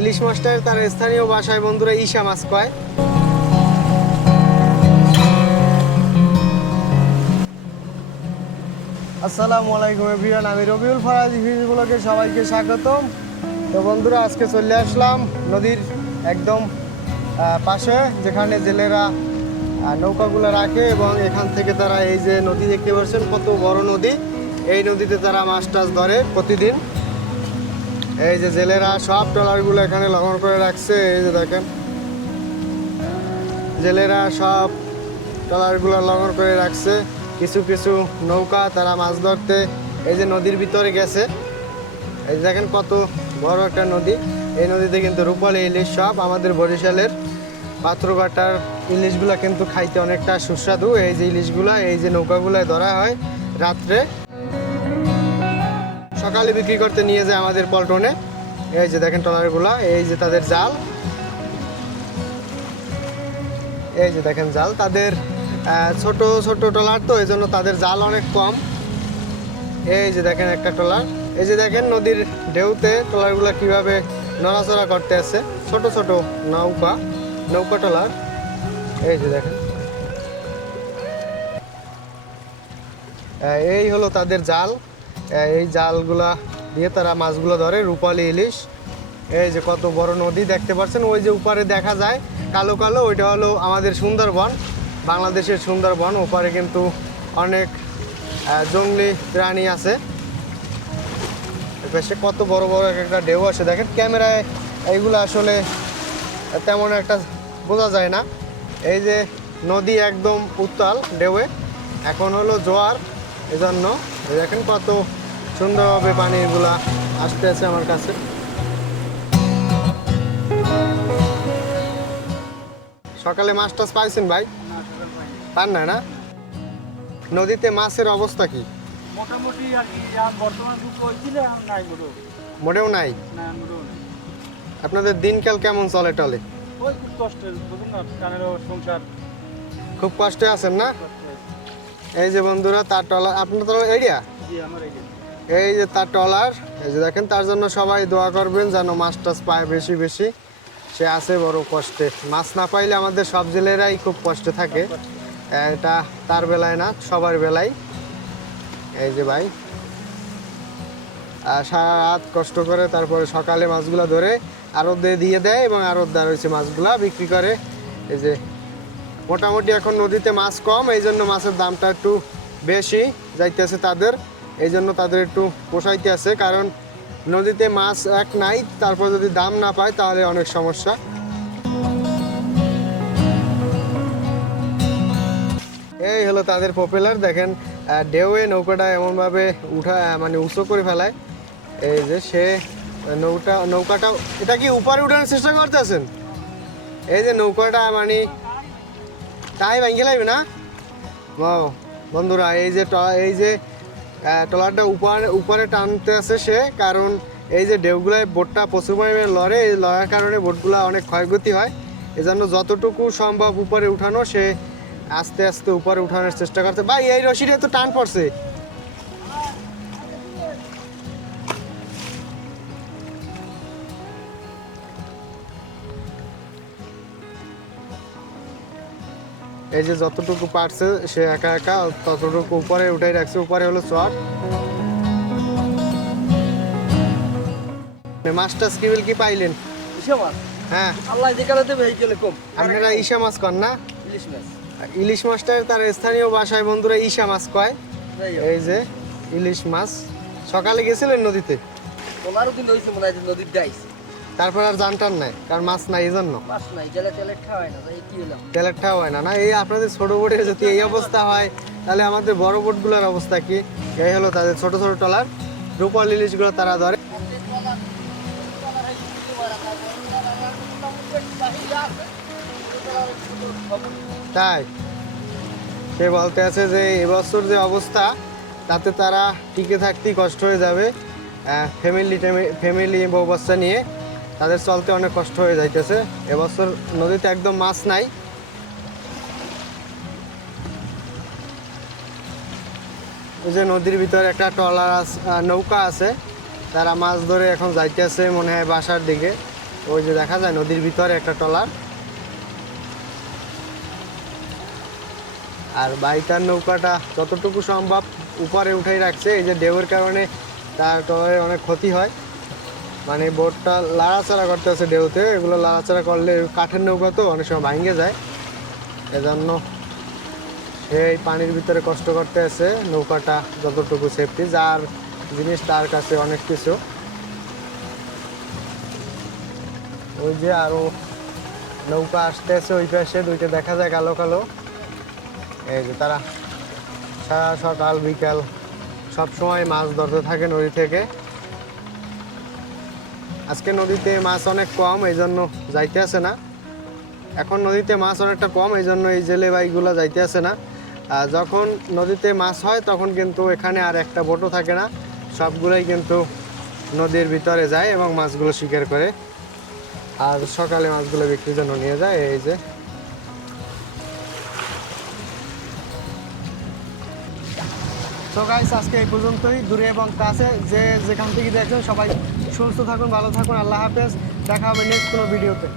ইলিশ মাছটার তার স্থানীয় ভাষায় বন্ধুরা ইসা মাছ কয়। আসসালামু আলাইকুম এভরিওয়ান, আমি রবিউল ফরাজ ভিডিওগুলোকে সবাইকে স্বাগতম। তো বন্ধুরা, আজকে চলে আসলাম নদীর একদম পাশে, যেখানে জেলেরা নৌকাগুলো রাখে এবং এখান থেকে তারা এই যে নদী দেখতে পাচ্ছেন, কত বড় নদী। এই নদীতে তারা মাছ টাছ ধরে প্রতিদিন। এই যে জেলেরা সব ট্রলারগুলো এখানে লগন করে রাখছে, এই যে দেখেন। জেলেরা সব ট্রলারগুলো লগন করে রাখছে। কিছু কিছু নৌকা তারা মাছ ধরতে, এই যে নদীর ভিতরে গেছে। এই দেখেন কত বড় একটা নদী। এই নদীতে কিন্তু রূপালী ইলিশ সব আমাদের বরিশালের পাত্রঘাটার ইলিশগুলা কিন্তু খাইতে অনেকটা সুস্বাদু। এই যে ইলিশগুলা, এই যে নৌকাগুলায় ধরা হয় রাত্রে। সকালে বিক্রি করতে নিয়ে যায় আমাদের পল্টনে। এই যে দেখেন ট্রলারগুলা, এই যে তাদের জাল। এই যে দেখেন জাল, তাদের ছোট ছোট ট্রলার তো, এই জন্য তাদের জাল অনেক কম। এই যে দেখেন একটা ট্রলার। এই যে দেখেন নদীর ঢেউতে ট্রলারগুলো কীভাবে নড়াচড়া করতে আছে। ছোট ছোট নৌকা নৌকা ট্রলার। এই যে দেখেন। এই হলো তাদের জাল। এই জালগুলা দিয়ে তারা মাছগুলো ধরে, রূপালী ইলিশ, এই যে কত বড় নদী দেখতে পাচ্ছেন, ওই যে উপরে দেখা যায়, কালো কালো, ওইটা হলো আমাদের সুন্দরবন, বাংলাদেশের সুন্দরবন, ওপারে কিন্তু অনেক জংলি প্রাণী আছে। এপাশে কত বড় বড় এক একটা ঢেউ আছে দেখেন ক্যামেরায় এইগুলো আসলে তেমন একটা বোঝা যায় না। এই যে নদী একদম উত্তাল ঢেউয়ে, এখন হলো জোয়ার, এজন্য দেখেন কত সুন্দরভাবে পানিগুলা আসতে আছে আমার কাছে। সকালে মাছ টাছ পাইছেন ভাই? পান না না? নদীতে মাছের অবস্থা কি? মোটামুটি আর কি বর্তমান নাই মোটেও। নাই? আপনাদের দিনকাল কেমন চলে টলে? খুব কষ্টে আছেন না? এই যে বন্ধুরা তার টলার আপনার তো এরিয়া? জি আমার এই যে। এই যে তার টলার এই যে দেখেন, তার জন্য সবাই দোয়া করবেন যেন মাছ টাছ পায় বেশি বেশি। সে আছে বড় কষ্টে। মাছ না পাইলে আমাদের সব জেলেরাই খুব কষ্টে থাকে। এটা তার বেলায় না, সবার বেলায়। এই যে ভাই। সারা রাত কষ্ট করে তারপরে সকালে মাছগুলা ধরে আরতে দিয়ে দেয় এবং আরতদার হয়েছে মাছগুলা বিক্রি করে। এই যে মোটামুটি এখন নদীতে মাছ কম এই জন্য মাছের দামটা একটু বেশি যাইতেছে তাদের। এই জন্য তাদের একটু পোষাইতে আছে, কারণ নদীতে মাছ এক নাই, তারপর যদি দাম না পায় তাহলে অনেক সমস্যা। এই হলো তাদের পপুলার দেখেন ঢেউয়ে নৌকাটা এমনভাবে উঠা মানে উঁচু করে ফেলায়। এই যে সে নৌকা নৌকাটা এটা কি উপরে উঠানোর চেষ্টা করতেছেন? এই যে নৌকাটা মানে তাই ভেঙে লাগবে না? বন্ধুরা, এই যে এই যে ট্রলারটা উপরে উপরে টানতে আছে সে, কারণ এই যে ঢেউগুলায় বোটটা প্রচুর পরিমাণে লড়ে, এই লড়ার কারণে বোটগুলা অনেক ক্ষয়ক্ষতি হয়। এজন্য যতটুকু সম্ভব উপরে উঠানো, সে আস্তে আস্তে উপরে উঠানোর চেষ্টা করছে। বা এই রশিটা তো টান পড়ছে। এই যে যতটুকু পারছে সে একা একা ততটুকু উপরে উঠাই রাখছে। উপরে হলো চট মাছটা স্কিবিল কি পাইলেন? হ্যাঁ। আল্লাহ যে দেবে এই চলে কম। আপনারা ইসা মাছ কন না? ইলিশ মাছ। ইলিশ মাছটার তার স্থানীয় ভাষায় বন্ধুরা ইসা মাছ কয়? এই যে ইলিশ মাছ। সকালে গেছিলেন নদীতে? পনেরো দিন হয়েছে মনে হয় নদীর ডাইস। তারপর আর জানটান নাই কারণ মাছ নাই এই জন্য মাছ নাই জেলে তেলে খাওয়াই না কি হয় না। না এই আপনাদের ছোট বোটের যদি এই অবস্থা হয় তাহলে আমাদের বড় বোটগুলোর অবস্থা কি? এই হলো তাদের ছোট ছোট টলার রূপাল ইলিশগুলো তারা ধরে। তাই সে বলতে আছে যে এবছর যে অবস্থা তাতে তারা টিকে থাকতেই কষ্ট হয়ে যাবে ফ্যামিলি ফ্যামিলি অবস্থা নিয়ে। তাদের চলতে অনেক কষ্ট হয়ে যাইতেছে। এবছর নদীতে একদম মাছ নাই। ওই যে নদীর ভিতরে একটা ট্রলার নৌকা আছে। তারা মাছ ধরে এখন যাইতেছে মনে হয় বাসার দিকে। ওই যে দেখা যায় নদীর ভিতরে একটা ট্রলার। আর বাইকার নৌকাটা যতটুকু সম্ভব উপরে উঠাই রাখছে। এই যে ঢেউয়ের কারণে তার ট্রলারের অনেক ক্ষতি হয়। মানে বোটটা লাড়াচাড়া করতে আছে ঢেউতে, এগুলো লাড়াচাড়া করলে কাঠের নৌকা তো অনেক সময় ভাঙে যায়। এজন্য সেই পানির ভিতরে কষ্ট করতে আছে, নৌকাটা যতটুকু সেফটি যার জিনিস তার কাছে অনেক কিছু। ওই যে আরও নৌকা আসতে আছে ওই পাশে, দুইটা দেখা যায় কালো কালো। এই যে তারা সারা সকাল, বিকাল সব সময় মাছ ধরতে থাকে নদী থেকে। আজকে নদীতে মাছ অনেক কম, এই জন্য যাইতে আসে না। এখন নদীতে মাছ অনেকটা কম, এই জন্য এই জেলে বাইকগুলো যাইতে আসে না। যখন নদীতে মাছ হয়, তখন কিন্তু এখানে আর একটা বোটও থাকে না। সবগুলোই কিন্তু নদীর ভিতরে যায় এবং মাছগুলো শিকার করে। আর সকালে মাছগুলো বিক্রির জন্য নিয়ে যায়, এই যে। তো গাইস আজকে এই পর্যন্তই। দূরে এবং কাছে যে যেখান থেকে দেখছেন সবাই সুস্থ থাকুন ভালো থাকুন আল্লাহ হাফেজ। দেখা হবে নেক্সট কোনো ভিডিওতে।